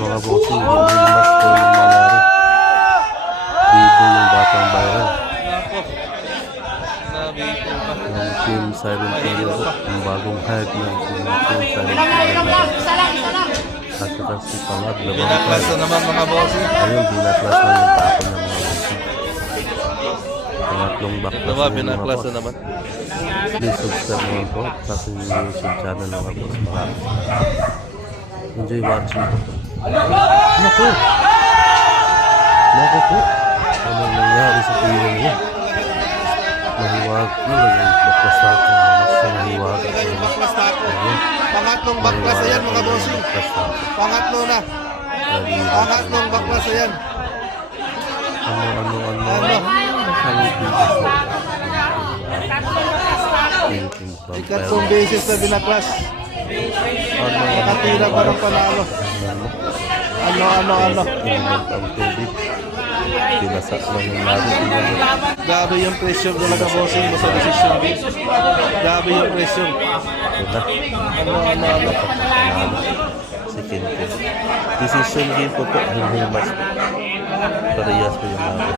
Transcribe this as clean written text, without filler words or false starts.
mga bossing, mas po yung mangyari. Bibo yung batang viral. Yung Team Silent Killer po, yung bagong hype ng Team Silent Killer. At saka si Pangad, Binaklas na naman mga bossing. ayun, binaklas na yung tapon ng mga bossing. Pangatlong baklas Diba, na yung mga binaklas boss. na naman. Please subscribe naman po sa aking YouTube channel mga boss. Enjoy watching po. Naku! Naku po! Anong nangyari sa pila niya? Mahiwag po. Baklas na ako. Mas mahiwag. Baklas na ako. Ayun. Pangatlong baklas na yan mga bossing. Baklas na ako. Pangatlo na. Pangatlong baklas na yan. Ano? Ano? Pilipinas na. Philippine Vampire. Ikatlong beses na binaklas. Nakatira pa ng panalo. Ano? Inumot ang tubig. Pinasa lang yung lari. Grabe yung pressure talaga bossing mo sa decision game. Grabe yung pressure. Ito na. Ano? Panalo. Si Kinkin. Decision game po po. Hindi match po. Parehas po yung lari.